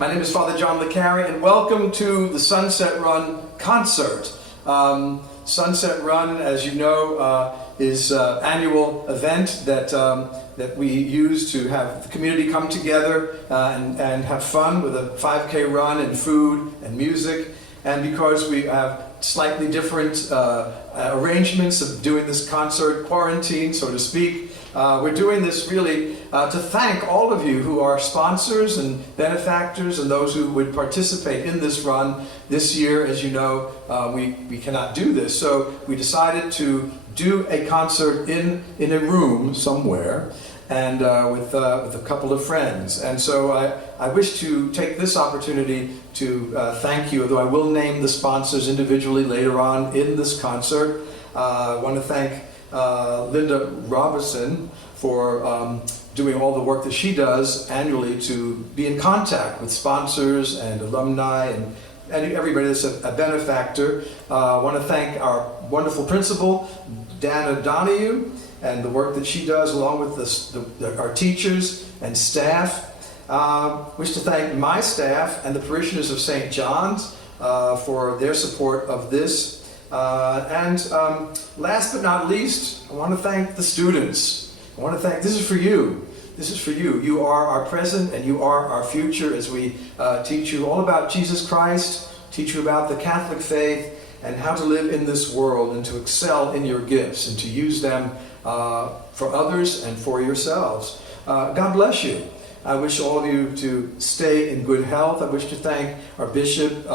My name is Father John LeCarry, and welcome to the Sunset Run concert. Sunset Run, as you know, is an annual event that we use to have the community come together and have fun with a 5K run and food and music. And because we have slightly different arrangements of doing this concert, quarantine, so to speak, we're doing this really to thank all of you who are sponsors and benefactors and those who would participate in this run. This year, as you know, we cannot do this, so we decided to do a concert in a room somewhere and with a couple of friends. And so I wish to take this opportunity to thank you, though I will name the sponsors individually later on in this concert. I want to thank Linda Robertson for doing all the work that she does annually to be in contact with sponsors and alumni and everybody that's a benefactor. I want to thank our wonderful principal, Dana Donahue, and the work that she does along with our teachers and staff. Wish to thank my staff and the parishioners of St. John's for their support of this. And last but not least, I want to thank the students. I want to thank, this is for you. This is for you. You are our present and you are our future as we teach you all about Jesus Christ, teach you about the Catholic faith and how to live in this world and to excel in your gifts and to use them for others and for yourselves. God bless you. I wish all of you to stay in good health. I wish to thank our Bishop,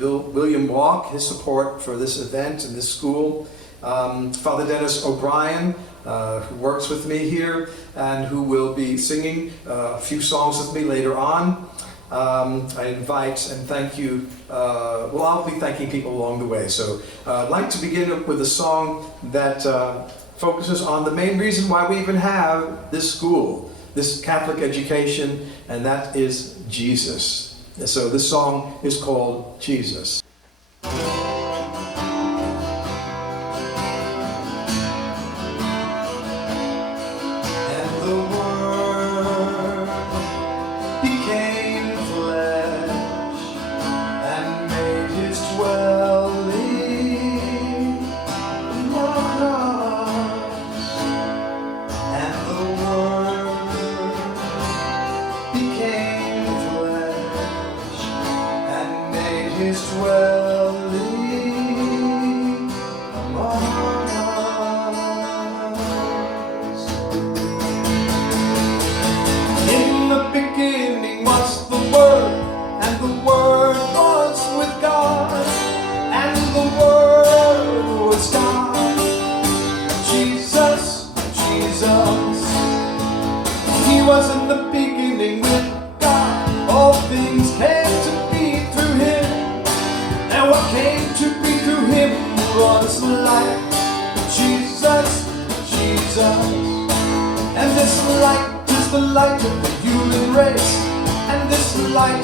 William Walk, his support for this event and this school. Father Dennis O'Brien, who works with me here and who will be singing a few songs with me later on. I invite and thank you. Well, I'll be thanking people along the way. So I'd like to begin with a song that focuses on the main reason why we even have this school, this Catholic education, and that is Jesus. So this song is called Jesus.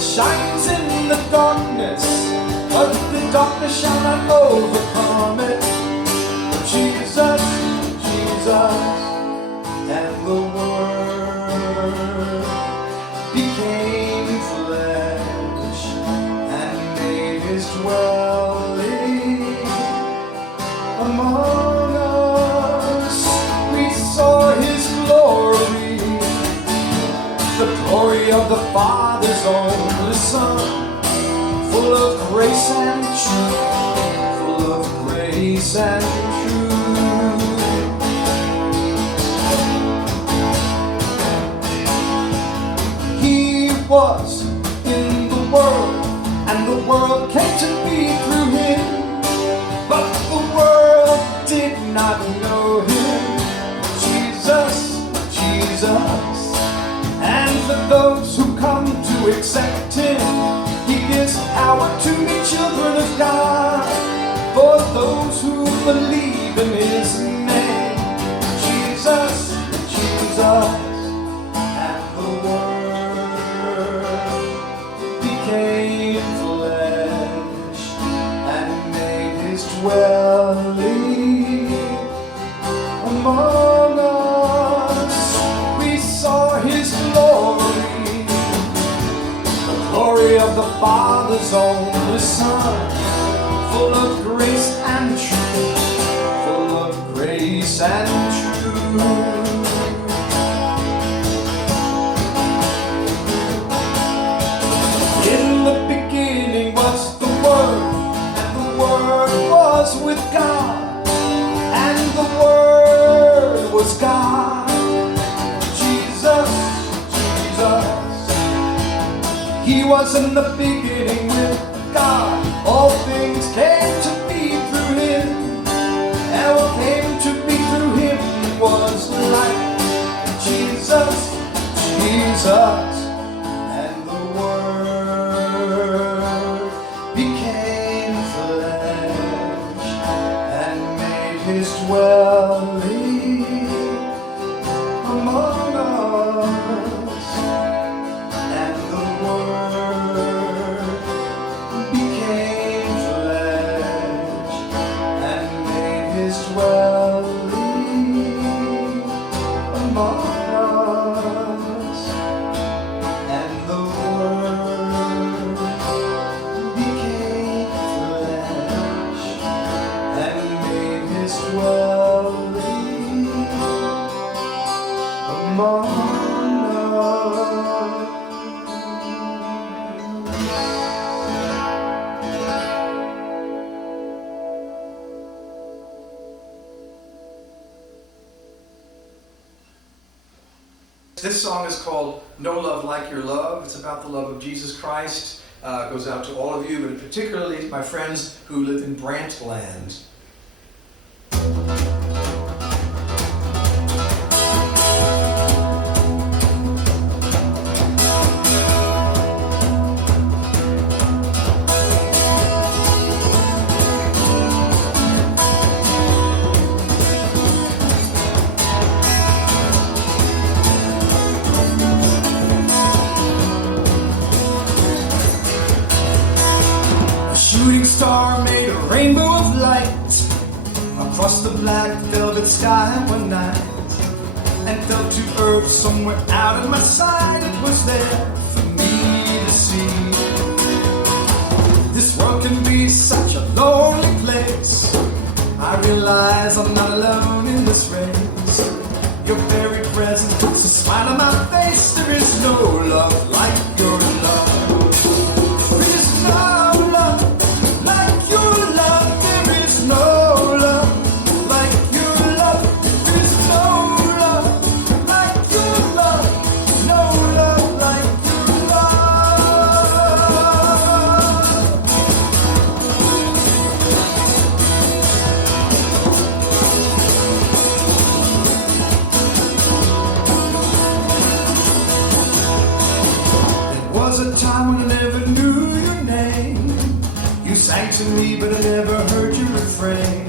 Shines in the darkness, but the darkness shall not overcome it. Jesus, Jesus, and the Word became flesh and made his dwelling among us. We saw his glory, the glory of the Father's only Son, full of grace and truth, full of grace and truth. He was in the world, and the world came to be through him, but the world did not know him. Jesus, Jesus. And for those who come to accept him, he gives power to be children of God. For those who believe in his name, Jesus, Jesus, and the Word became flesh Father's only Son, full of grace and truth, full of grace and truth. In the beginning was the Word, and the Word was with God, and the Word was God. Jesus, Jesus. He was in the beginning with God. All things came to be through Him, and what came to be through Him was life. Jesus, Jesus. And the Word became flesh and made His dwelling among us. And the Word became flesh and made His dwelling among us. And the Word became flesh and made His dwelling among us. This song is called No Love Like Your Love. It's about the love of Jesus Christ. It goes out to all of you, but particularly my friends who live in Brantland. A shooting star made a rainbow of light across the black velvet sky one night, and fell to earth somewhere out of my sight. It was there for me to see. This world can be such a lonely place. I realize I'm not alone in this race. Your very presence puts a smile on my face. There is no love like your love. There is no love like your love. There is no love like your love. There is no love like your love. No love like your love. There was a time when I never knew your name. You sang to me, but I never heard your refrain.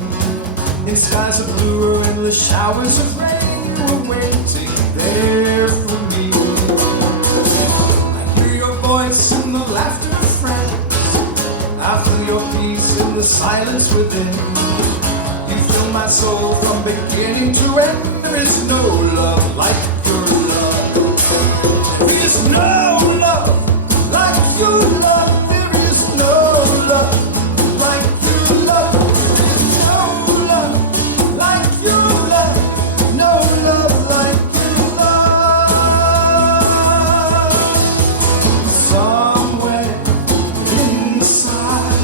In skies of blue or endless showers of rain, you were waiting there for me. I hear your voice in the laughter of friends. I feel your peace in the silence within. You fill my soul from beginning to end. There is no love like your love. There is no love like your love. There is no love like your love. There is no love like your love. No love like your love. Somewhere inside,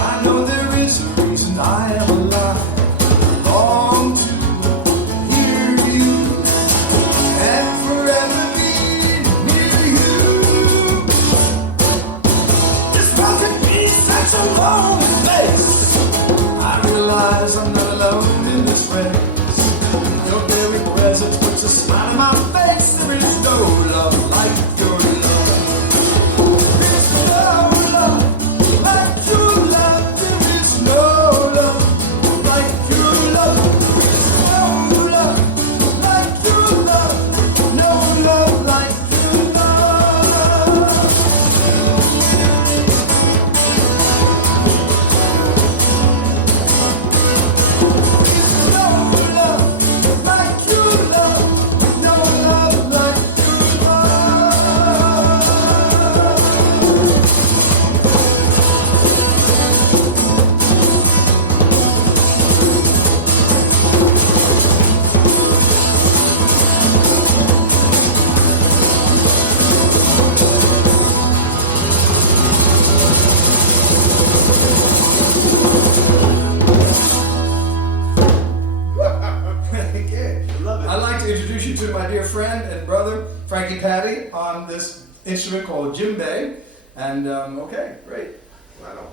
I know there is a reason I am alive. I long to hear you and forever be near you. This world can be such a lonely place. I realize I'm not alone in this race. Your very presence puts a smile on my face. There is no love like your love. There is no love like your love. There is no love like your love. There is no love like your love. No love like your love. No love like your love. No Love it. I'd like to introduce you to my dear friend and brother, Frankie Patty, on this instrument called djembe. And, okay, great. Wow.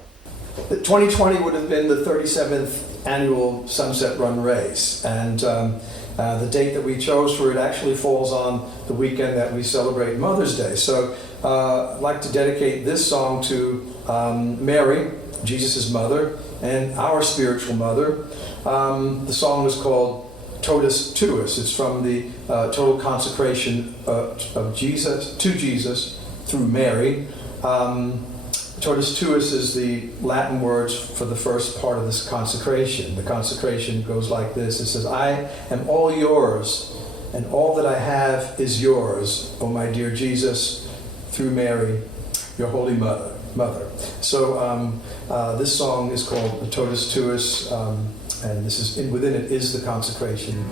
2020 would have been the 37th annual Sunset Run race, and the date that we chose for it actually falls on the weekend that we celebrate Mother's Day. So I'd like to dedicate this song to Mary, Jesus' mother, and our spiritual mother. The song is called Totus Tuus. It's from the total consecration of Jesus to Jesus through Mary. Totus Tuus is the Latin words for the first part of this consecration. The consecration goes like this. It says, I am all yours, and all that I have is yours, O my dear Jesus, through Mary, your holy mother. So this song is called the Totus Tuus, and this is within it is the consecration.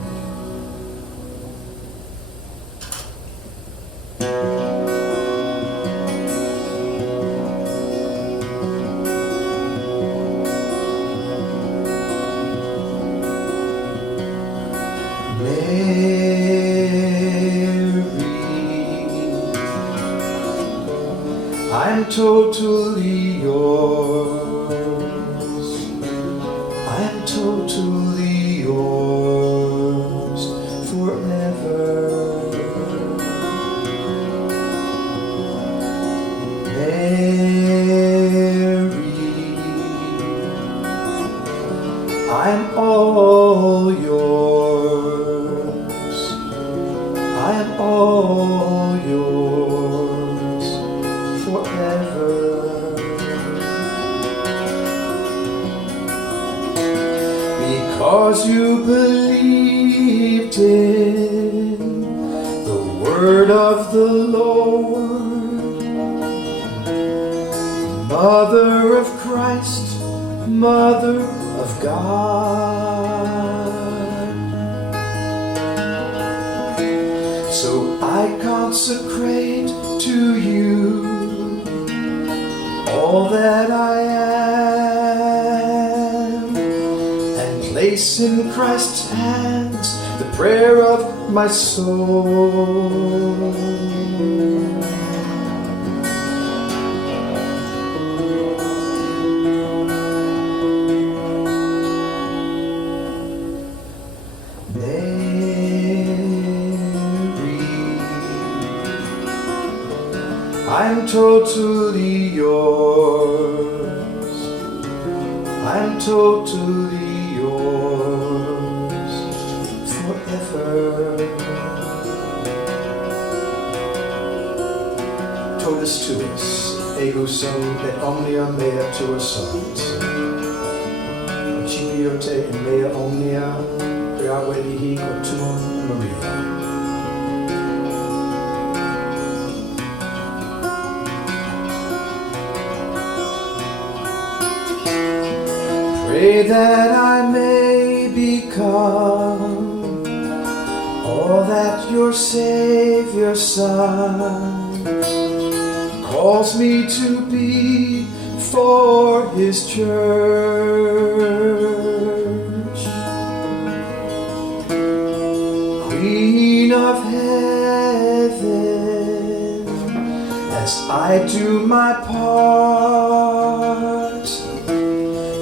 I'm totally yours. I'm totally yours forever. Mary, I'm all yours. I'm all yours forever. Because you believed in the word of the Lord, Mother of Christ, Mother of God. So I consecrate to you all that I am, and place in Christ's hands the prayer of my soul. I'm totally yours. I'm totally yours forever. Totus tuus, ego sum et omnia mea tua sunt. Principio te in mea omnia, creaque dihi tuum Maria. Pray that I may become all that your Savior Son calls me to be for His church. Queen of heaven, as I do my part,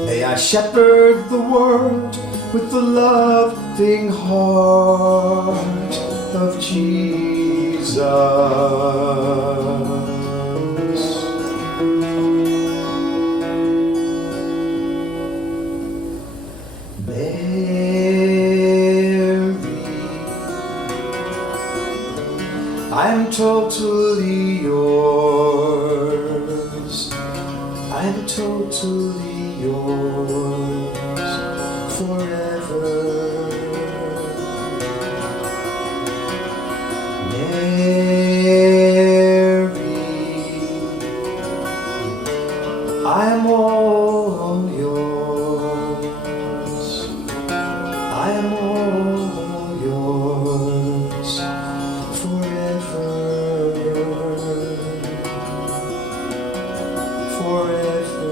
may I shepherd the world with the loving heart of Jesus. Mary, I'm totally yours. I'm totally yours forever. Mary, I'm all yours. I'm all yours forever. Forever.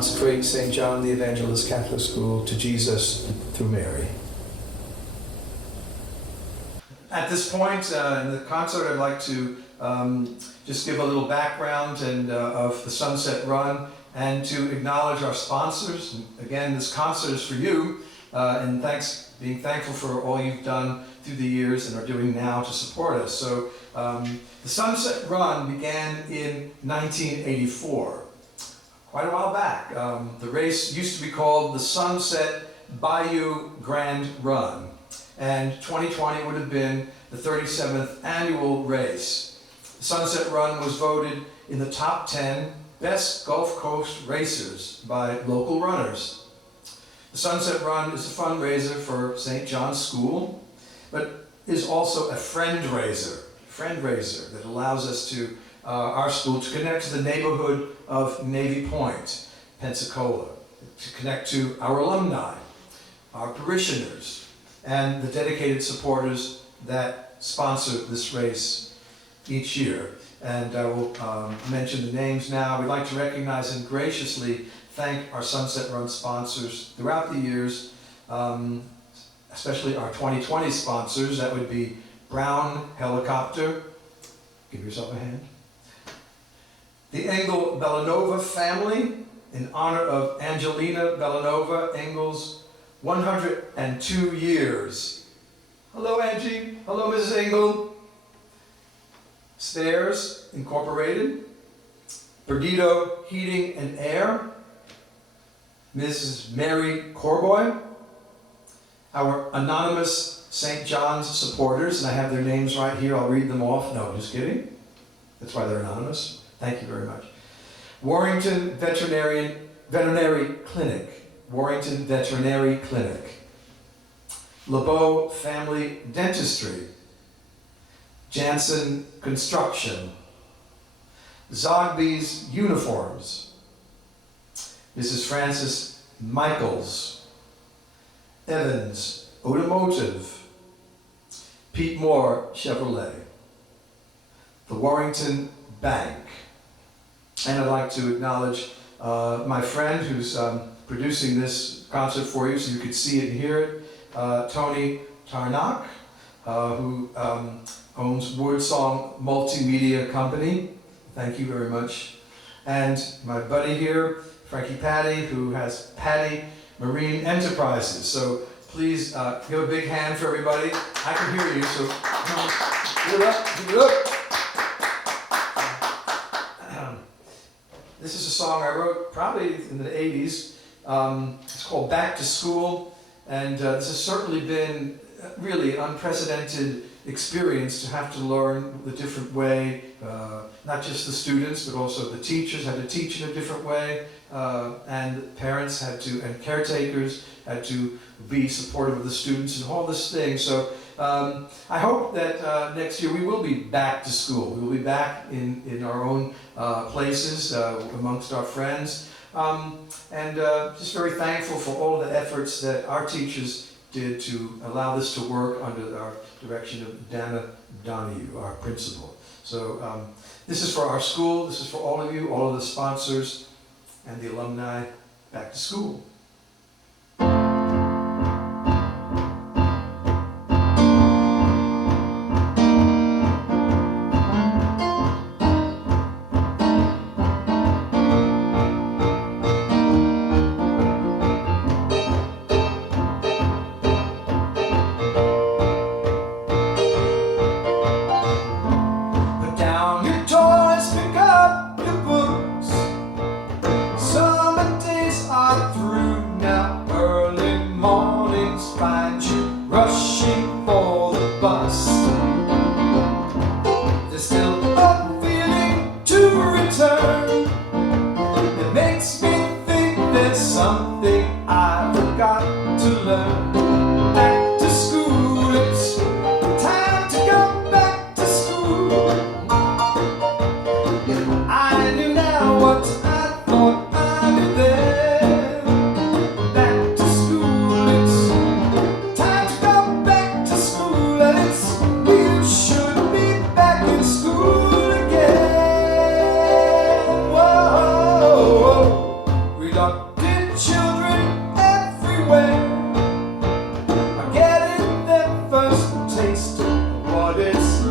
consecrate St. John the Evangelist Catholic School to Jesus through Mary. At this point in the concert, I'd like to just give a little background of the Sunset Run and to acknowledge our sponsors. And again, this concert is for you, and being thankful for all you've done through the years and are doing now to support us. So the Sunset Run began in 1984, quite a while back. The race used to be called the Sunset Bayou Grand Run, and 2020 would have been the 37th annual race. The Sunset Run was voted in the top 10 best Gulf Coast racers by local runners. The Sunset Run is a fundraiser for St. John's School, but is also a friend-raiser that allows us to, our school, to connect to the neighborhood of Navy Point, Pensacola, to connect to our alumni, our parishioners, and the dedicated supporters that sponsor this race each year. And I will mention the names now. We'd like to recognize and graciously thank our Sunset Run sponsors throughout the years, especially our 2020 sponsors. That would be Brown Helicopter. Give yourself a hand. The Engel Bellanova family, in honor of Angelina Bellanova Engel's 102 years. Hello, Angie. Hello, Mrs. Engel. Stairs Incorporated. Perdido Heating and Air. Mrs. Mary Corboy. Our anonymous St. John's supporters, and I have their names right here. I'll read them off. No, just kidding. That's why they're anonymous. Thank you very much. Warrington Veterinary Clinic. Warrington Veterinary Clinic. LeBeau Family Dentistry. Jansen Construction. Zogby's Uniforms. Mrs. Frances Michaels. Evans Automotive. Pete Moore Chevrolet. The Warrington Bank. And I'd like to acknowledge my friend who's producing this concert for you so you could see it and hear it, Tony Tarnock, who owns Woodsong Multimedia Company. Thank you very much. And my buddy here, Frankie Patty, who has Patty Marine Enterprises. So please give a big hand for everybody. I can hear you, so give it up, give it up. This is a song I wrote probably in the 80s. It's called Back to School, and this has certainly been really unprecedented experience to have to learn the different way, not just the students, but also the teachers had to teach in a different way, and parents had to, and caretakers had to be supportive of the students and all this thing. So I hope that next year we will be back to school. We will be back in our own places amongst our friends. And just very thankful for all the efforts that our teachers did to allow this to work under our direction of Dana Donahue, our principal. So this is for our school, this is for all of you, all of the sponsors, and the alumni. Back to school. We'll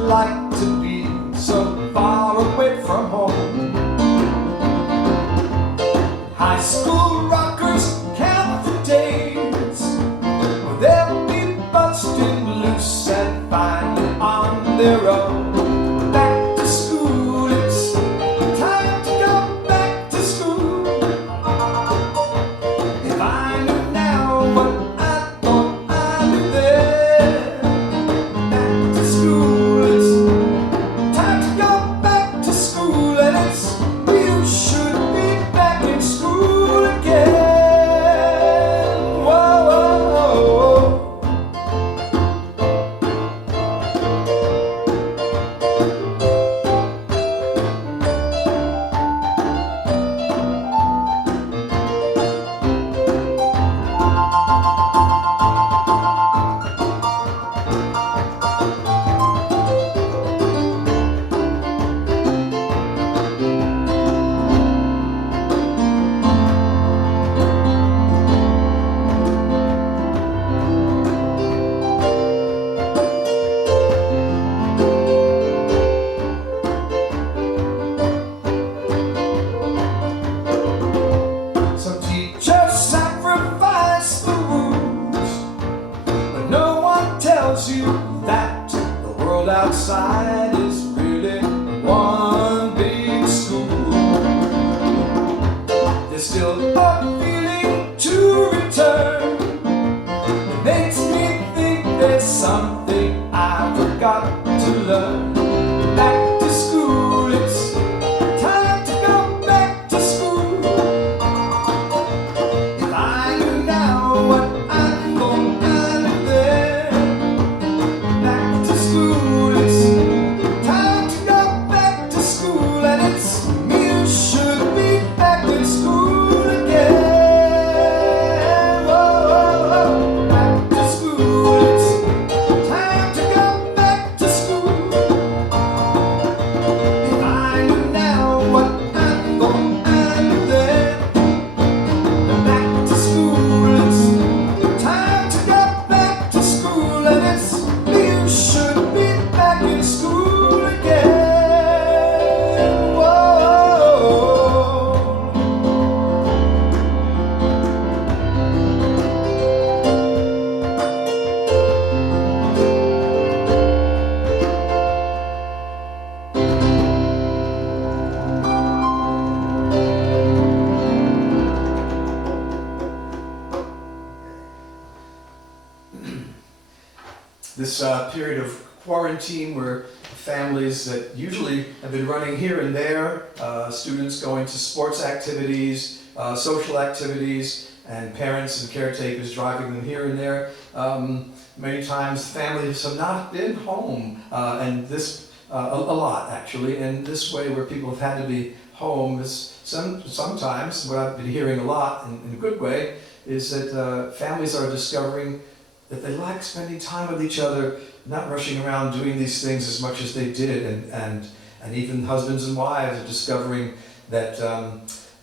like to be so far away from home. High school rockers count the days when they'll be busting loose and finally on their own. Back to school, it's time to go back to school. If I knew now what I thought I knew then. Back to school, it's time to go back to school, and it's you should be back in school again. Whoa, whoa, whoa. Some teachers sacrifice the rules, but no one tells you that the world outside is really one big school. There's still a feeling to return. It makes me think there's something I forgot to learn. Back to school, it's time to go back to school. If I knew now what I thought I knew then. Back to school, it's time to go back to school, and it's you should be back in school again. Whoa, whoa, whoa. Back to school, it's time to go back to school. If I knew now what I thought I knew then. Back to school, it's time to go back to school, and it's you should be back in school again. Whoa. This period of quarantine where families that usually have been running here and there, students going to sports activities, social activities, and parents and caretakers driving them here and there. Many times families have not been home, and this a lot actually, and this way where people have had to be home is sometimes, what I've been hearing a lot in a good way, is that families are discovering that they like spending time with each other, not rushing around doing these things as much as they did, and even husbands and wives are discovering that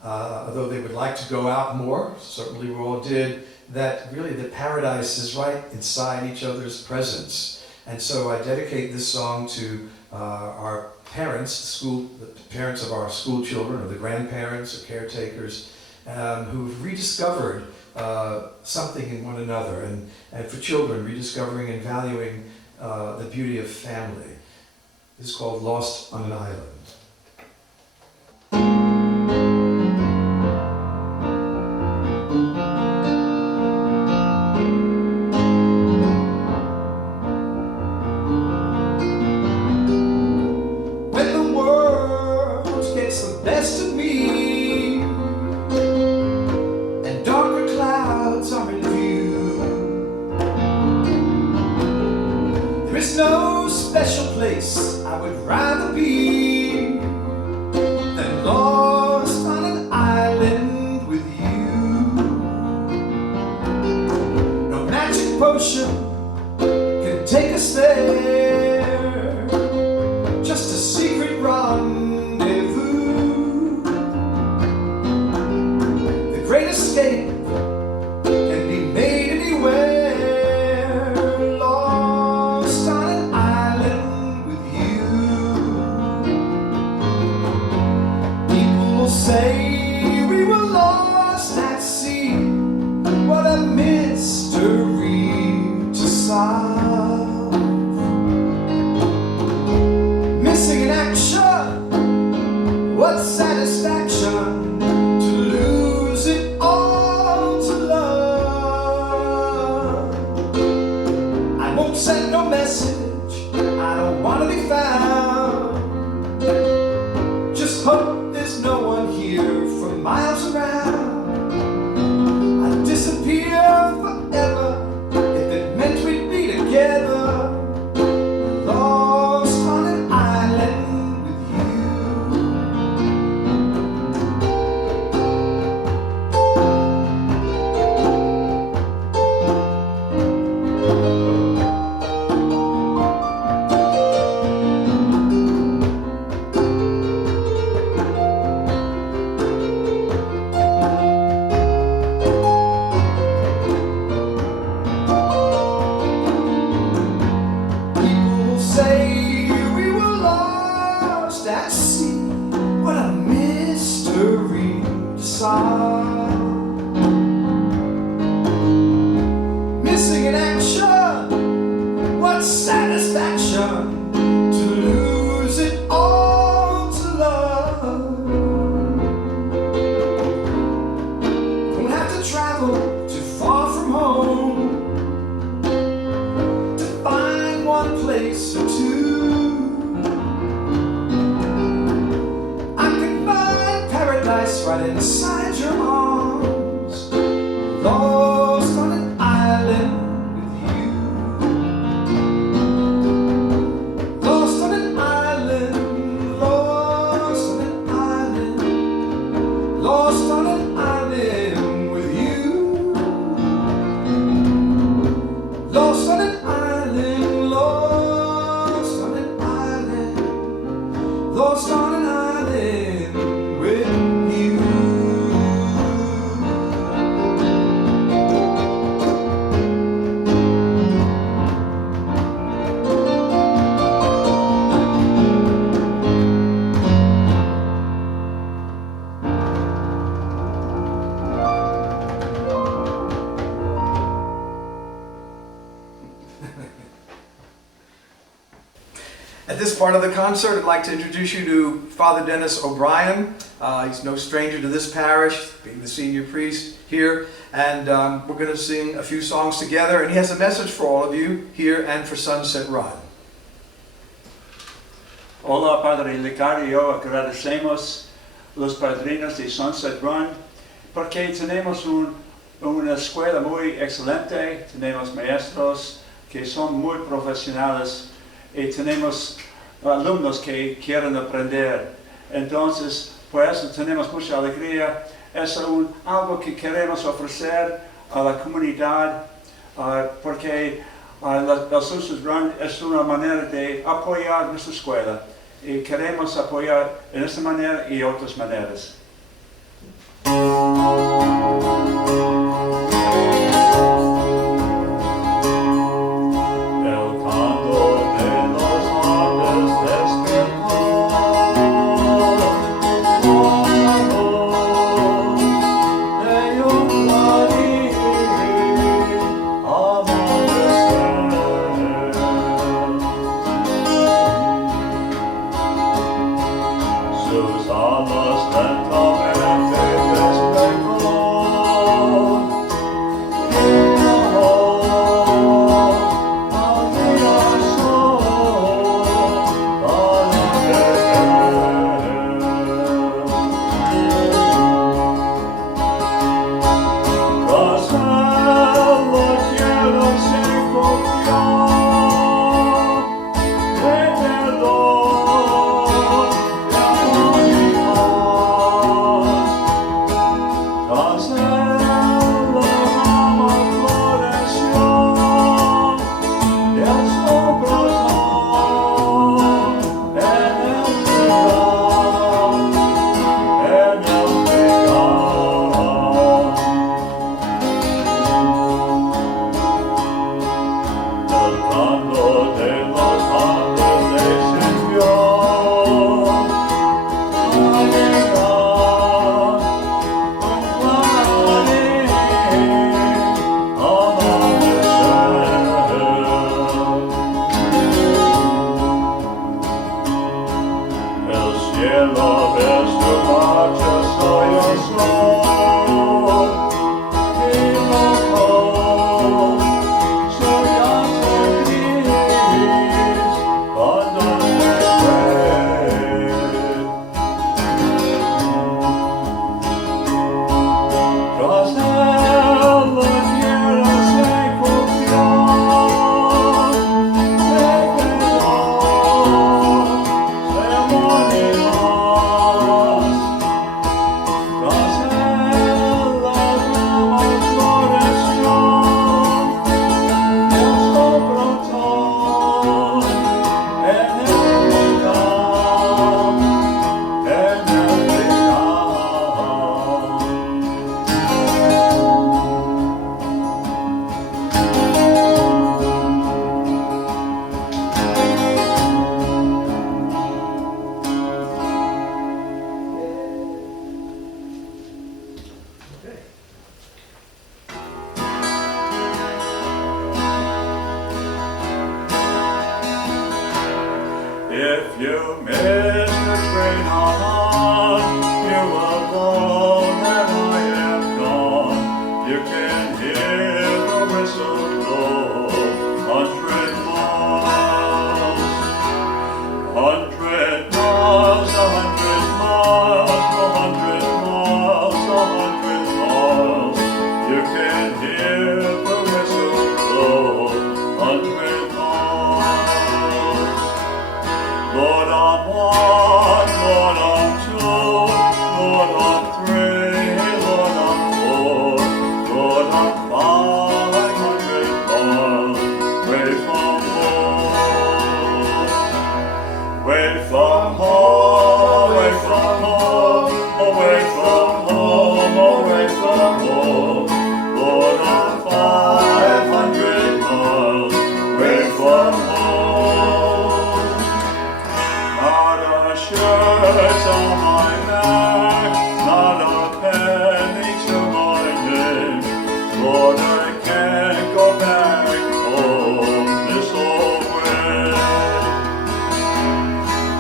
although they would like to go out more, certainly we all did, that really the paradise is right inside each other's presence. And so I dedicate this song to our parents, the parents of our school children, or the grandparents or caretakers, who've rediscovered something in one another, and for children, rediscovering and valuing the beauty of family. This is called Lost on an Island. When the world gets the best of me and darker clouds are in view, there is no special place I would rather be than lost on an island with you. No magic potion can take us there, just a secret rendezvous. The great escape can be made anywhere, lost on an island with you. place or two. I can find paradise right inside your arms, lost on an island with you. Lost on an island, lost on an island, lost on an island with you. Lost on an island, lost on an island, lost on an island with you. At this part of the concert, I'd like to introduce you to Father Dennis O'Brien. He's no stranger to this parish, being the senior priest here. And we're going to sing a few songs together. And he has a message for all of you here and for Sunset Run. Hola, Padre Vicario, agradecemos los padrinos de Sunset Run porque tenemos una escuela muy excelente, tenemos maestros que son muy profesionales y tenemos alumnos que quieren aprender. Entonces, por eso tenemos mucha alegría. Es algo que queremos ofrecer a la comunidad porque el Sunset Run es una manera de apoyar nuestra escuela y queremos apoyar en esta manera y otras maneras. If you miss the train on, you are gone and I am gone. You can hear the whistle blow 100 miles. I'm one, Lord, I'm two, Lord, I'm three, Lord, I'm four, Lord, I'm 500 miles away from home. Away from home, away from home, away from home, away from home. Lord, I'm 500 miles away from home. Not a shirt on my back, not a penny to my name. Lord, I can't go back home this old way.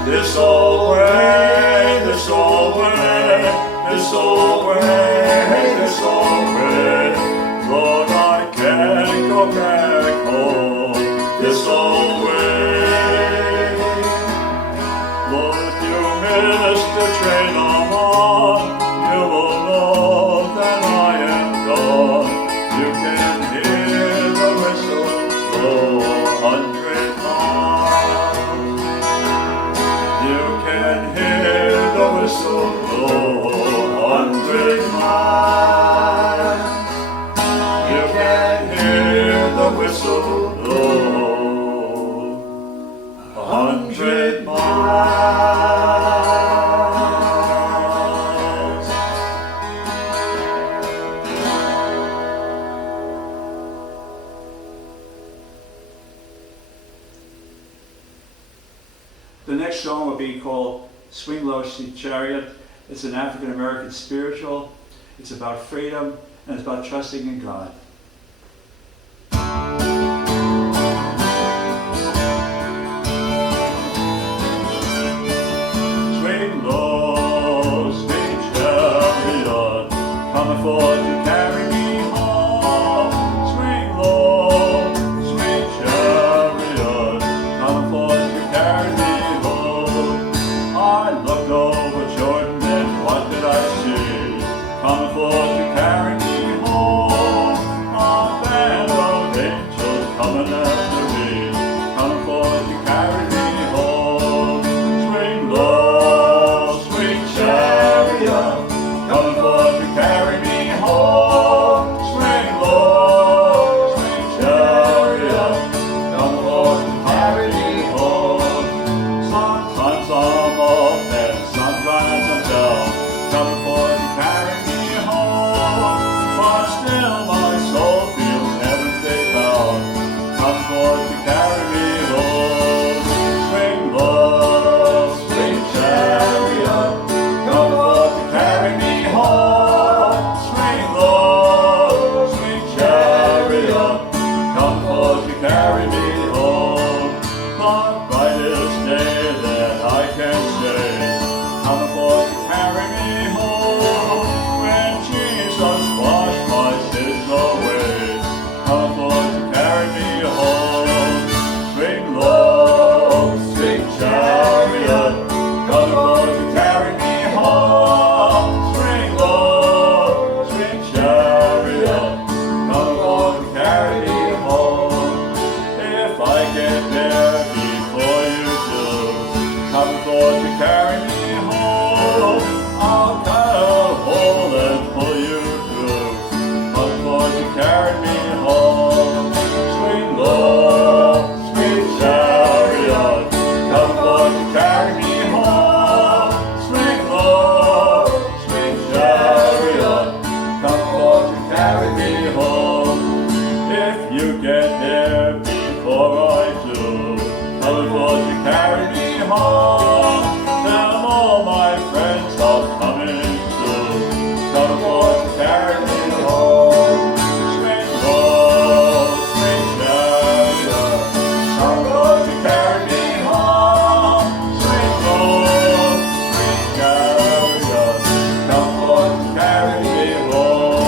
This old way, this old way, this old way, this old way. Lord, I can't go back home this old way. Lord, if you miss the train I'm on, you will know that I am gone. You can hear the whistle blow 100 miles. You can hear the whistle blow 100 miles. You can hear the whistle blow 100 miles. The next song will be called Swing Low, Chariot. It's an African American spiritual. It's about freedom and it's about trusting in God. Swing low, sweet chariot, coming forth to carry me home. Swing low, sweet chariot, coming forth to carry me home. I looked over Jordan and what did I see? Coming forth to carry me home. A band of angels coming after me, coming forth to carry me home. Swing low, sweet chariot, coming forth to carry me home. Swing low, sweet chariot, coming forth to carry me home. Sometimes I'm up and sometimes I'm down, coming forth to carry me home. But still my soul feels heavenly bound, coming forth to carry me home. Swing low, sweet chariot, coming forth to carry me home. Swing low, sweet chariot, coming forth to carry me home. The brightest day that I can say, coming forth to carry me home. When Jesus washed my sins away, coming forth to carry me home. Swing low, sweet chariot, coming forth to carry me home. Swing low, sweet chariot, coming forth to carry me home. If I get there before you do, coming forth to carry me home, I'll cut a hole and pull you through, coming forth to carry me home. Swing low, sweet chariot, coming forth to carry me home. Swing low, sweet chariot, coming forth to carry me home. If you get there before I do, coming forth to carry me home. Tell all my friends I'm coming too, coming forth to carry me home. Swing low, sweet chariot, coming forth to carry me home. Swing low, sweet chariot, coming forth to carry me home.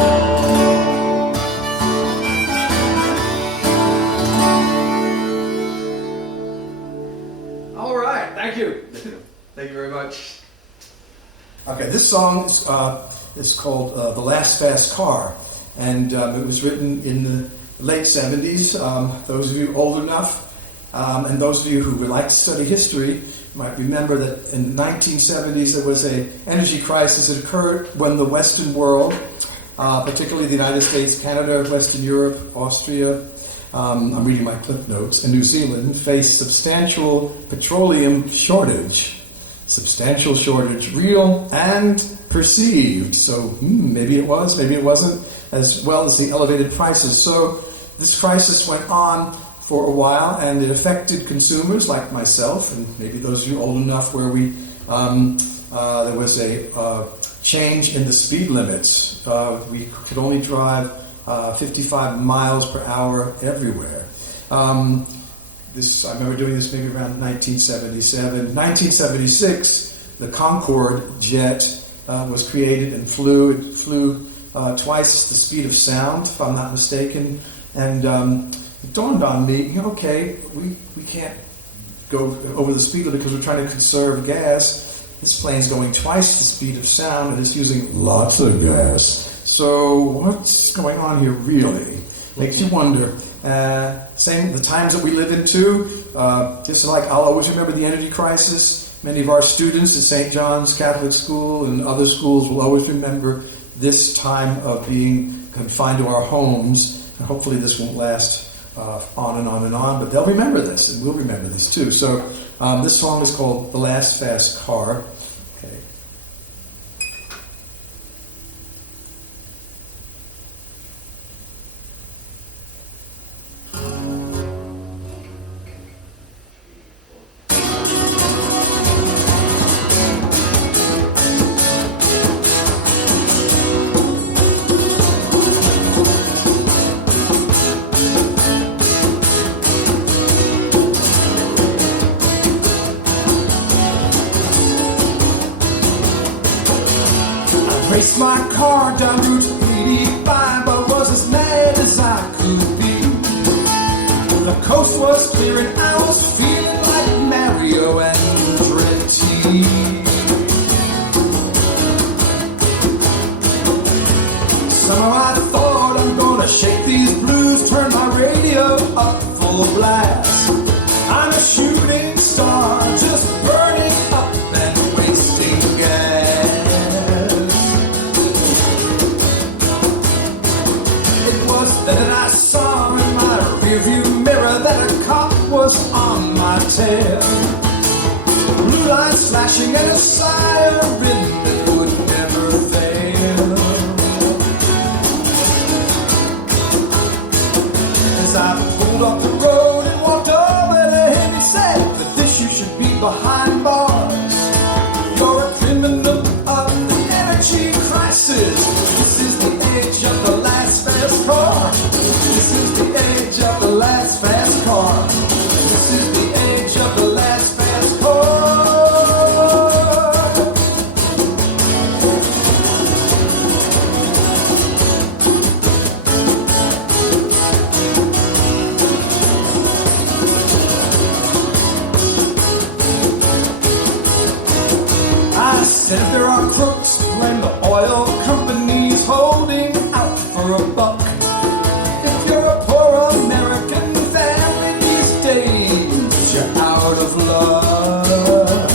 All right, thank you. Thank you very much. Okay, this song is called The Last Fast Car, and it was written in the late 70s. Those of you old enough And those of you who would like to study history might remember that in the 1970s there was an energy crisis that occurred when the Western world, particularly the United States, Canada, Western Europe, Austria, I'm reading my clip notes, and New Zealand faced substantial petroleum shortage. Substantial shortage, real and perceived. So maybe it was, maybe it wasn't, as well as the elevated prices. So this crisis went on for a while, and it affected consumers like myself, and maybe those of you old enough where there was a change in the speed limits. We could only drive 55 miles per hour everywhere. I remember doing this maybe around 1977. 1976, the Concorde jet was created and flew. It flew twice the speed of sound, if I'm not mistaken. And it dawned on me, okay, we can't go over the speed limit because we're trying to conserve gas. This plane's going twice the speed of sound and it's using lots of gas. So what's going on here really? Makes you wonder. Same the times that we live in too. Just like I'll always remember the energy crisis. Many of our students at St. John's Catholic School and other schools will always remember this time of being confined to our homes. And hopefully this won't last on and on and on, but they'll remember this, and we'll remember this too. So this song is called "The Last Fast Car." Okay. Raced my car down Route 85, but was as mad as I could be. The coast was clear and I was feeling like Mario Andretti. Somehow I thought I'm gonna shake these blues, turn my radio up full blast. I'm a shooting star, just burning up and wasting gas. Then I saw in my rearview mirror that a cop was on my tail. Blue lights flashing and a siren that would never fail. As I pulled up the road and walked over to him, he said that this you should be behind bars. You're a criminal of the energy crisis. This is the age of the last fast car. This is the age of the last fast car. This is the age of the last fast car. I said there are crooks who blame the oil companies holding out for a buck. If you're a poor American family these days, you're out of luck.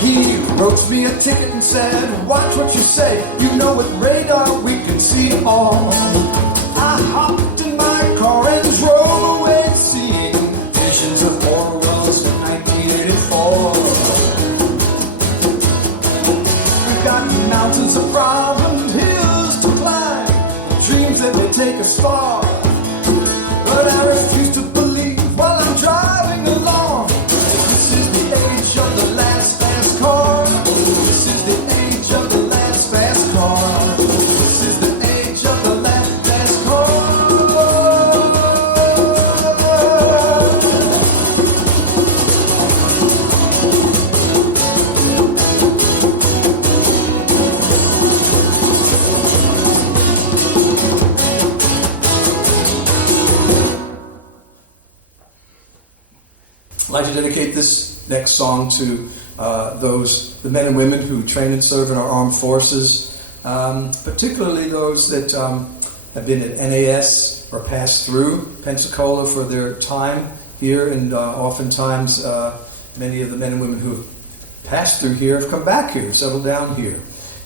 He wrote me a ticket and said, watch what you say, you know with radar we can see all. I hopped in my car and drove away seeing visions of Orwell's 1984. We've got mountains of problems, hills to climb, dreams that may take us far. But I refuse to believe while I'm driving along. This is the age of the last fast car. This is the age of the last fast car. This is the age of the last fast car. I'd like to dedicate this next song to the men and women who train and serve in our armed forces, particularly those that have been at NAS or passed through Pensacola for their time here, and oftentimes many of the men and women who have passed through here have come back here, settled down here.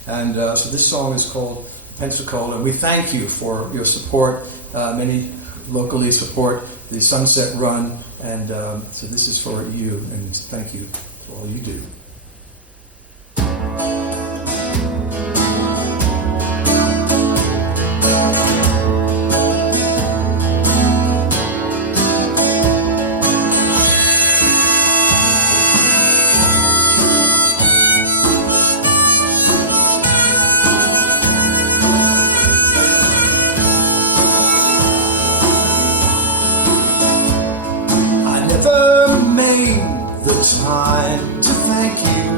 And so this song is called Pensacola, and we thank you for your support. Many locally support the Sunset Run, and so this is for you, and thank you for all you do. Time to thank you.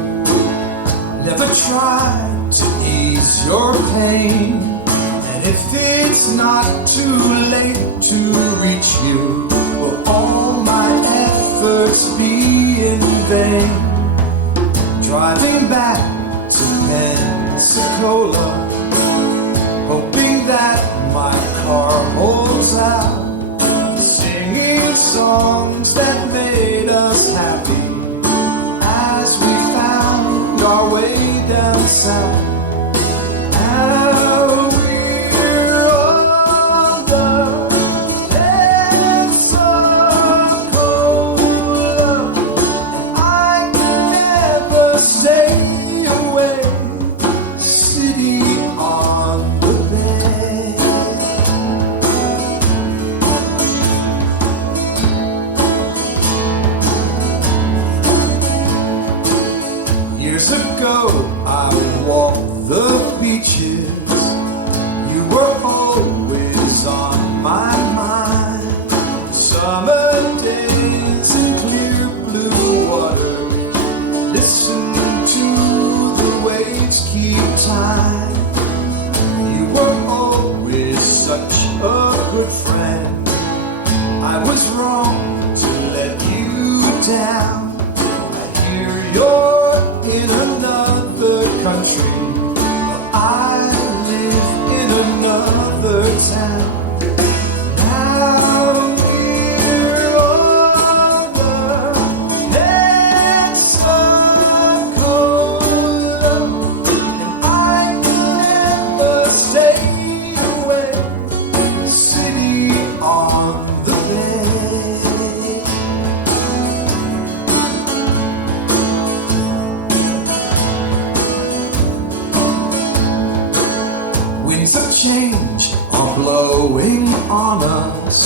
Never tried to ease your pain. And if it's not too late to reach you, will all my efforts be in vain? Driving back to Pensacola, hoping that my car holds out, singing songs that made us happy as we found our way down south. Now we're on the Pensacola, and I can never stay away, city on the bay. Years ago, I walked the beaches. You were always on my mind. Summer days in clear blue water. Listen to the waves keep time. You were always such a good friend. I was wrong to let you down. I hear you're in another country, but I live in another town. Now we're on the Pensacola, and I can never stay away, city on the bay. Winds of change are blowing on us.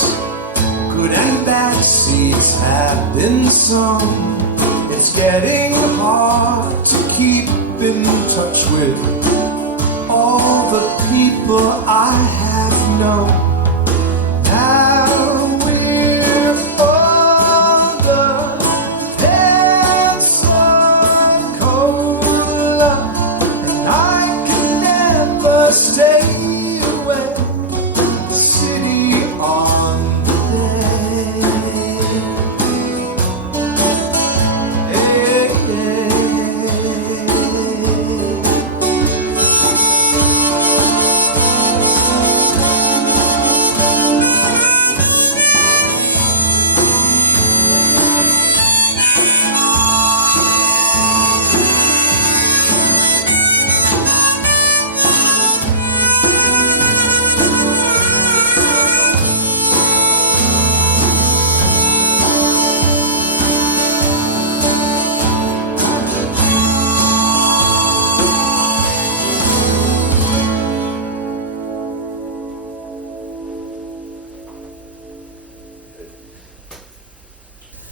Good and bad seeds have been sown. It's getting hard to keep in touch with all the people I have known. Now we're on the Pensacola, and I can never stay away, city on the bay. Hey, hey.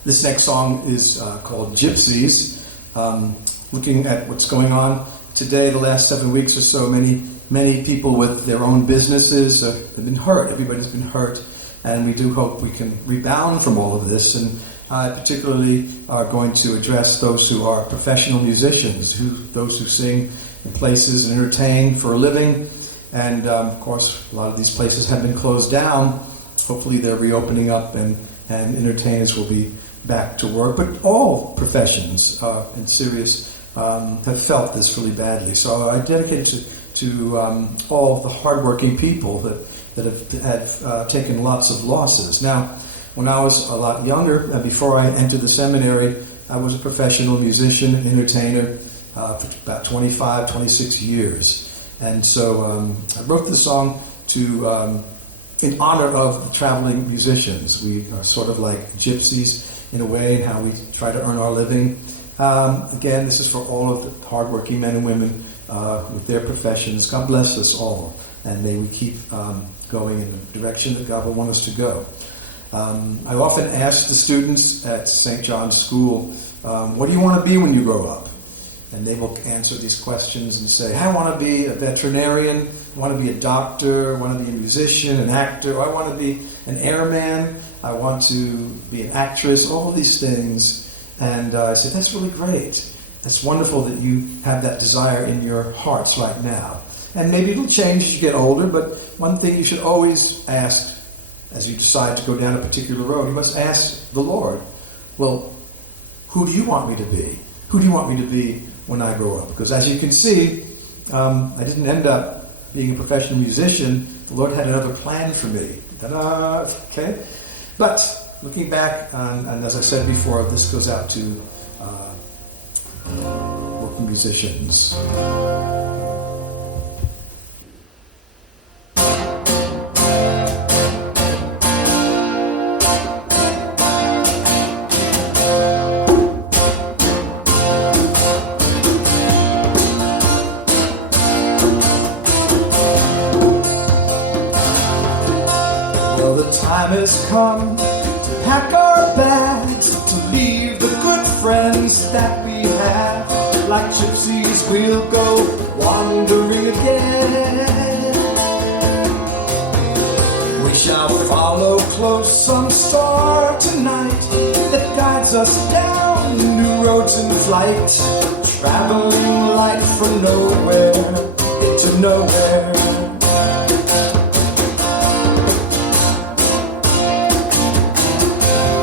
This next song is called Gypsies. Looking at what's going on today, the last 7 weeks or so, many people with their own businesses have been hurt. Everybody's been hurt, and we do hope we can rebound from all of this. And I particularly are going to address those who are professional musicians, those who sing in places and entertain for a living. And of course, a lot of these places have been closed down. Hopefully they're reopening up, and entertainers will be back to work. But all professions in Sirius have felt this really badly. So I dedicate it to all the hardworking people that that have taken lots of losses. Now, when I was a lot younger, before I entered the seminary, I was a professional musician and entertainer for about 25, 26 years. And so I wrote the song in honor of traveling musicians. We are sort of like gypsies in a way in how we try to earn our living. Again, this is for all of the hardworking men and women with their professions. God bless us all, and may we keep going in the direction that God will want us to go. I often ask the students at St. John's School, what do you want to be when you grow up? And they will answer these questions and say, I want to be a veterinarian, I want to be a doctor, I want to be a musician, an actor, I want to be an airman, I want to be an actress, all of these things. And I said, that's really great. It's wonderful that you have that desire in your hearts right now. And maybe it'll change as you get older, but one thing you should always ask as you decide to go down a particular road, you must ask the Lord, well, who do you want me to be? Who do you want me to be when I grow up? Because as you can see, I didn't end up being a professional musician. The Lord had another plan for me. Ta-da! Okay? But looking back, and as I said before, this goes out to working musicians. Well, the time has come to pack our bags, to leave the good friends that we have. Like gypsies, we'll go wandering again. We shall follow close some star tonight that guides us down new roads in flight, traveling light from nowhere into nowhere.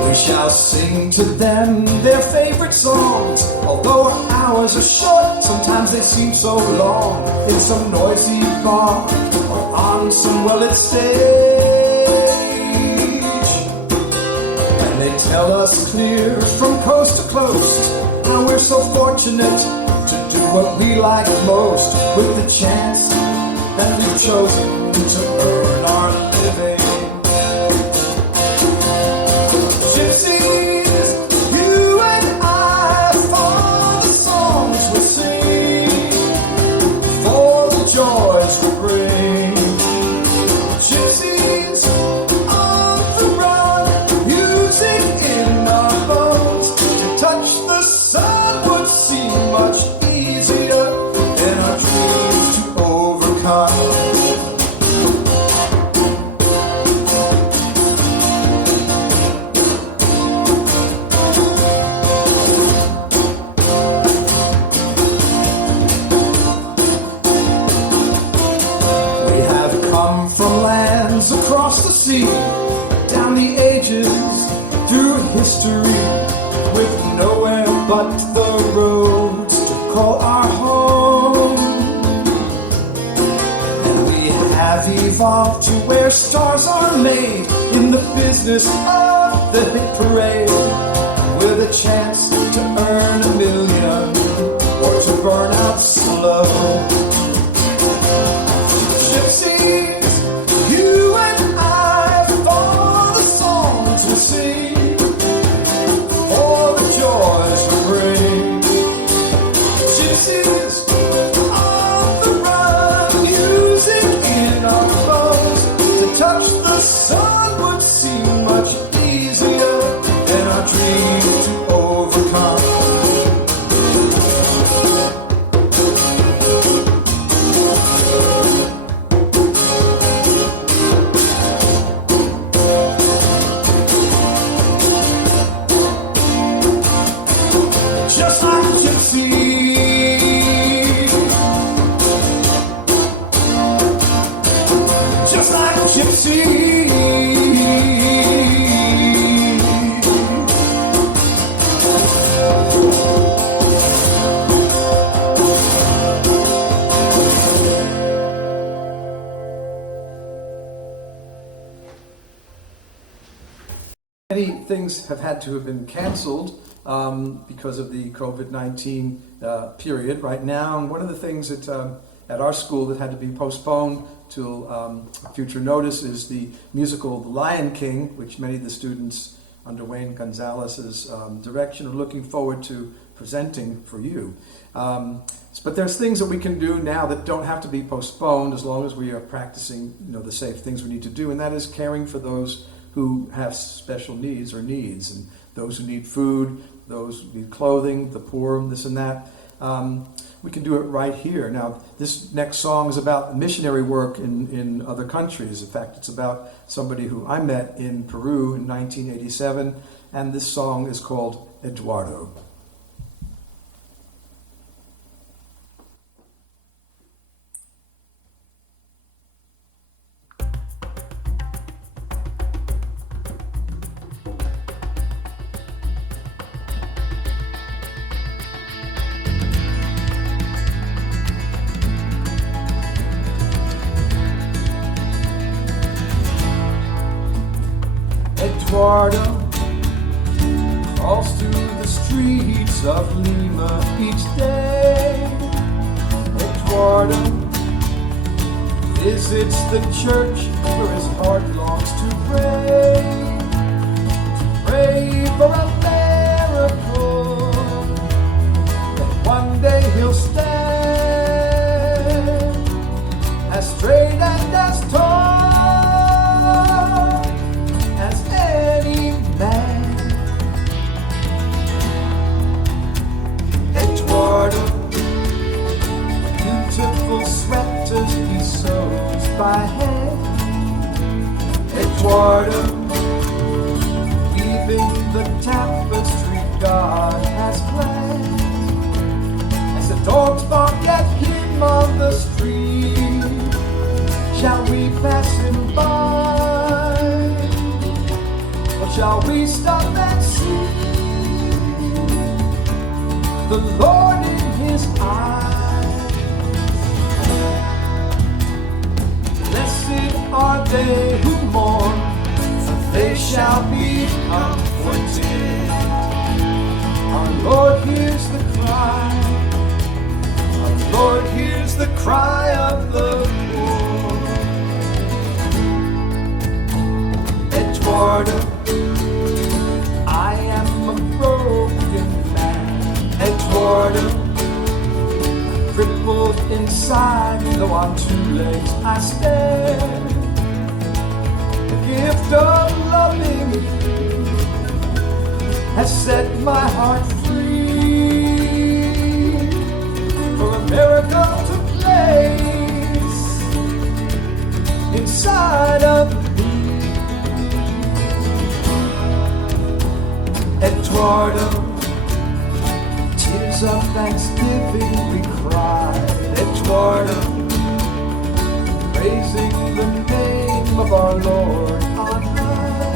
We shall sing to them their favorite songs. Although our hours are short, sometimes they seem so long. In some noisy bar or on some well-lit stage. And they tell us clear from coast to coast how we're so fortunate to do what we like most, with the chance that we've chosen to earn our living. Gypsies, you and I, for the songs we sing, for the joys we bring. Gypsies on the run, music in our bones. To touch the sun would seem much easier than our dreams to overcome. From lands across the sea, down the ages, through history, with nowhere but the roads to call our home. And we have evolved to where stars are made in the business of the hit parade, with a chance to earn $1 million or to burn out slow. Gypsies, you and I, for the songs we sing, for the joys we bring. Gypsies on the run, music in our bones. To touch the sun would seem much easier than things have had to have been canceled because of the COVID-19 period right now. And one of the things that at our school that had to be postponed till future notice is the musical The Lion King, which many of the students under Wayne Gonzalez's direction are looking forward to presenting for you. But there's things that we can do now that don't have to be postponed as long as we are practicing, the safe things we need to do, and that is caring for those who have special needs or needs, and those who need food, those who need clothing, the poor, this and that. We can do it right here. Now, this next song is about missionary work in other countries. In fact, it's about somebody who I met in Peru in 1987, and this song is called Eduardo. Eduardo crawls through the streets of Lima each day. Eduardo visits the church where his heart longs to pray for a miracle, that one day he'll stand as straight and as tall sweaters he sews by hand. Eduardo, weaving the tapestry God has planned. As the dogs bark at him on the street, shall we pass him by, or shall we stop and see the Lord in his eyes? Are they who mourn, for they shall be comforted. Our Lord hears the cry, our Lord hears the cry of the poor. Eduardo, I am a broken man. Eduardo, crippled inside, though on two legs I stand. The gift of loving you has set my heart free for a miracle to place inside of me. Eduardo, tears of thanksgiving we cry. Eduardo, praising the name of our Lord on high.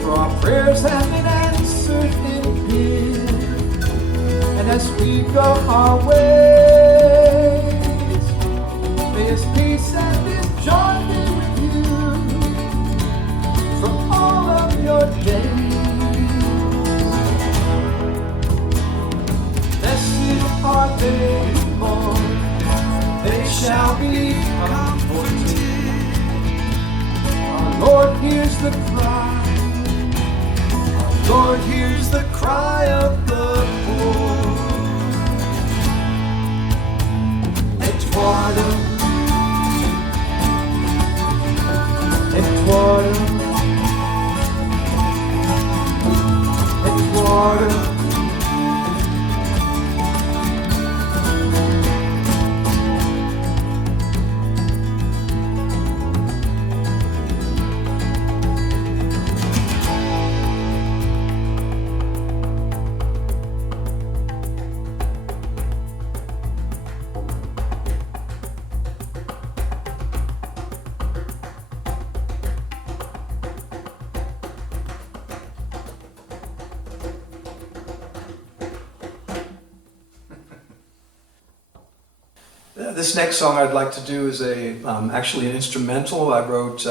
For our prayers have been answered in Him, and as we go our ways, may His peace and His joy be with you from all of your days. Blessed are they who mourn, they shall be comforted. Our Lord hears the cry, our Lord hears the cry of the poor. Eduardo, Eduardo, Eduardo. This next song I'd like to do is actually an instrumental. I wrote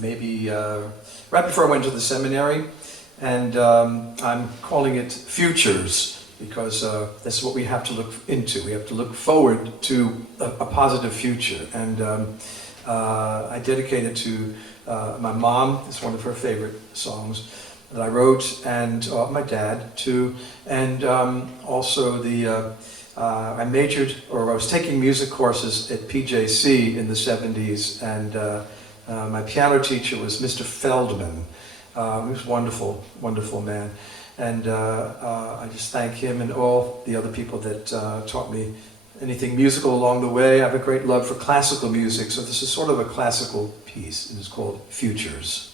maybe right before I went to the seminary, and I'm calling it Futures, because that's what we have to look into. We have to look forward to a positive future, and I dedicate it to my mom. It's one of her favorite songs that I wrote, and my dad too, and also I majored, or I was taking music courses at PJC in the 70s, and my piano teacher was Mr. Feldman. He was a wonderful, wonderful man. And I just thank him and all the other people that taught me anything musical along the way. I have a great love for classical music, so this is sort of a classical piece. It is called Futures.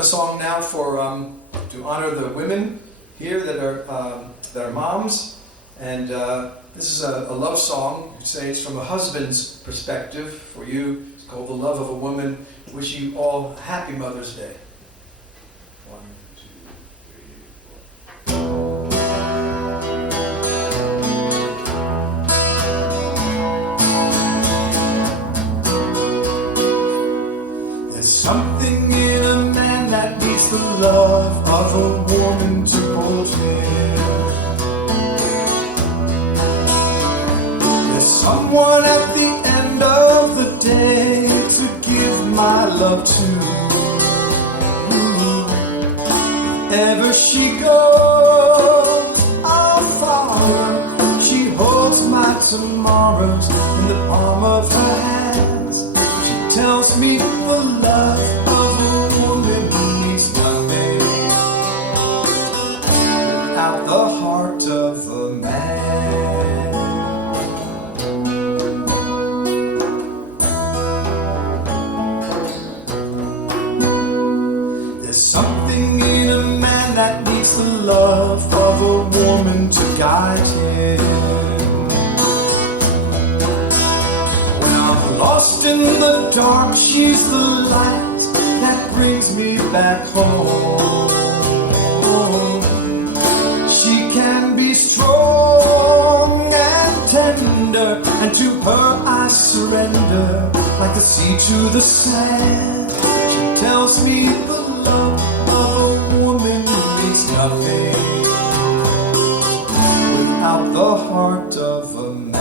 a song now for to honor the women here that are moms, and this is a love song. You could say it's from a husband's perspective for you. It's called "The Love of a Woman." Wish you all happy Mother's Day. 1, 2, 3, 4. There's something in a man that needs the love of a woman to hold him. There's someone at the end of the day to give my love to. Wherever she goes, I'll follow. She holds my tomorrows in the palm of her hands. She tells me the love of a woman means nothing without the heart of a man. There's something in a man that needs the love of a woman to guide him. When I'm lost in the dark, she's the light that brings me back home. She can be strong and tender, and to her I surrender like the sea to the sand. She tells me the love of a woman means nothing without the heart of a man.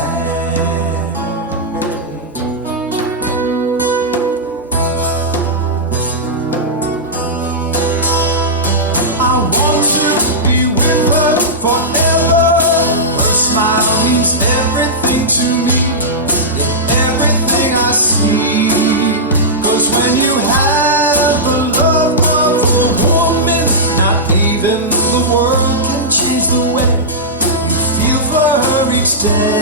I want to be with her forever. Her smile means everything to me, in everything I see. 'Cause when you have the love of a woman, not even the world can change the way you feel for her each day.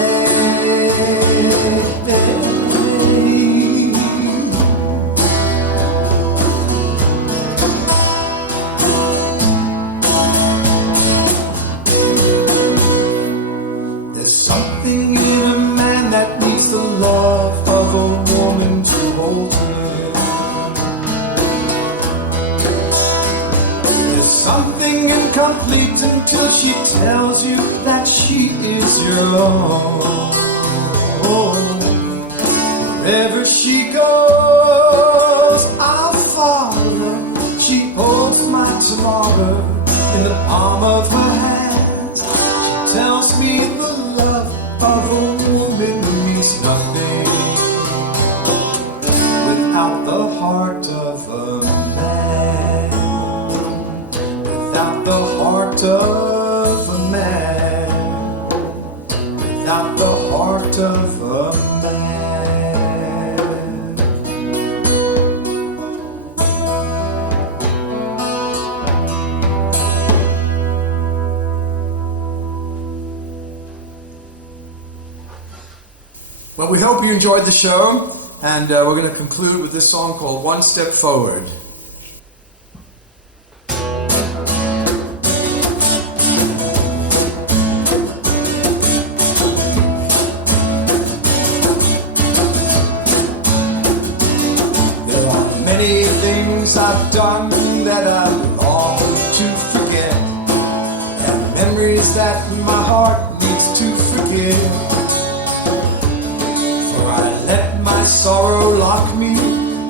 There's something in a man that needs the love of a woman to hold him. There's something incomplete until she tells you that she is your own. Wherever she goes, I'll follow. She holds my tomorrow in the palm of her hands. She tells me the love of a woman means nothing without the heart of a man. Without the heart of a man. Without the heart of a man. Well, we hope you enjoyed the show, and we're going to conclude with this song called "One Step Forward." There are many things I've done that I long to forget, and memories that my heart needs to forgive. For I let my sorrow lock me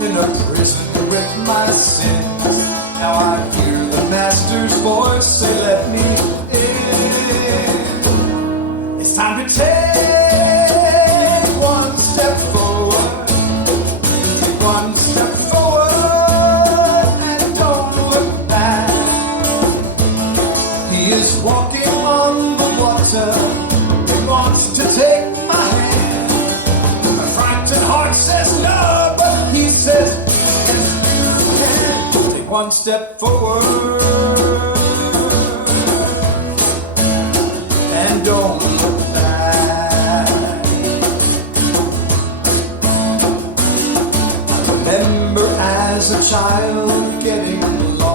in a prison with my sins. Now I hear the Master's voice say, "Let me in." It's time to take one step forward. Take one step forward and don't look back. He is walking on the water. He wants to take my hand. My frightened heart says no, but he says, yes, you can. Take one step forward and don't look back. I remember as a child getting lost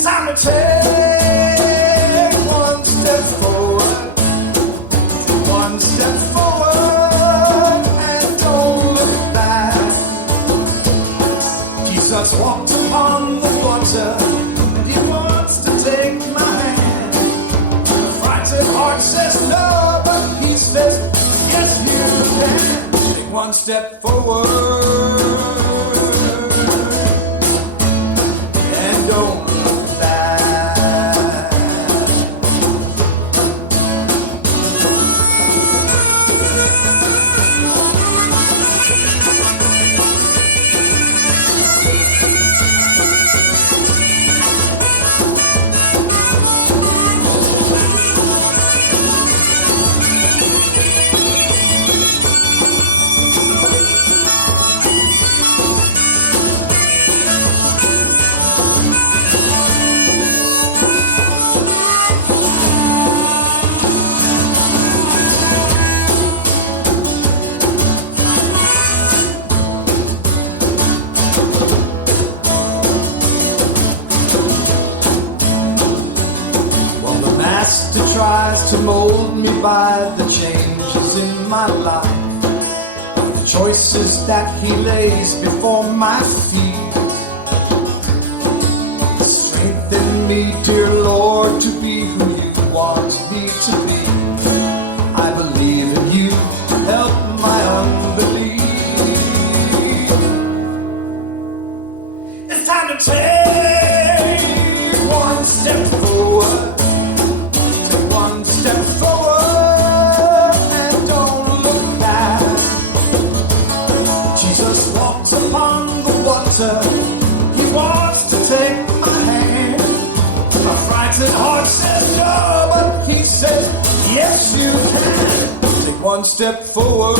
It's time to take one step forward, one step forward, and don't look back. Jesus walked upon the water, and he wants to take my hand. The frightened heart says no, but he says yes, you can. Take one step forward, and don't look back. Master tries to mold me by the changes in my life, the choices that he lays before my feet. Strengthen me, dear Lord, to be who you want me to be. I believe in you, help my unbelief. It's time to take one step forward, one step forward, and don't look back. Jesus walks upon the water, he wants to take my hand. My frightened heart says no, but he says yes, you can. Take one step forward,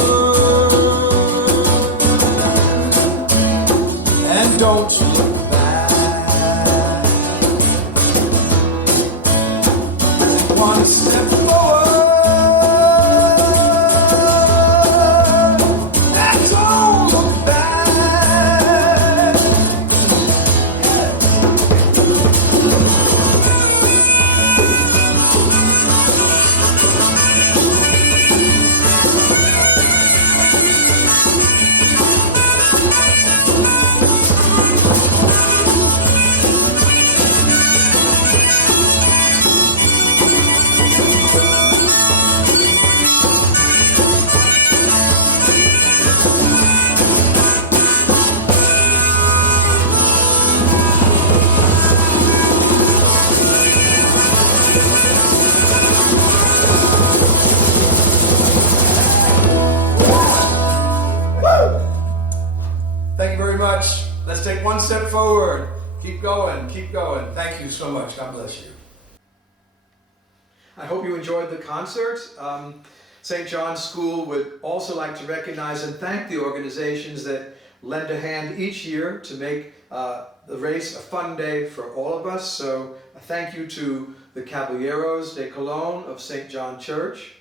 and don't look back. One step forward, and don't look back. Thank you very much. Let's take one step forward. Keep going, keep going. Thank you so much. God bless you. I hope you enjoyed the concert. St. John's School would also like to recognize and thank the organizations that lend a hand each year to make the race a fun day for all of us. So a thank you to the Caballeros de Colón of St. John Church.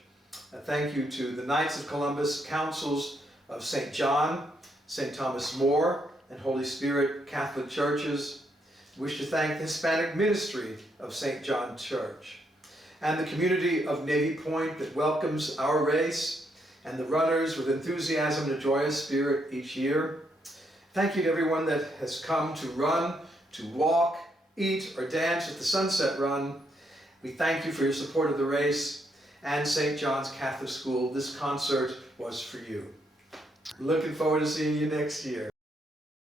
A thank you to the Knights of Columbus Councils of St. John, St. Thomas More, and Holy Spirit Catholic Churches. I wish to thank the Hispanic Ministry of St. John Church, and the community of Navy Point that welcomes our race and the runners with enthusiasm and a joyous spirit each year. Thank you to everyone that has come to run, to walk, eat, or dance at the Sunset Run. We thank you for your support of the race and St. John's Catholic School. This concert was for you. Looking forward to seeing you next year.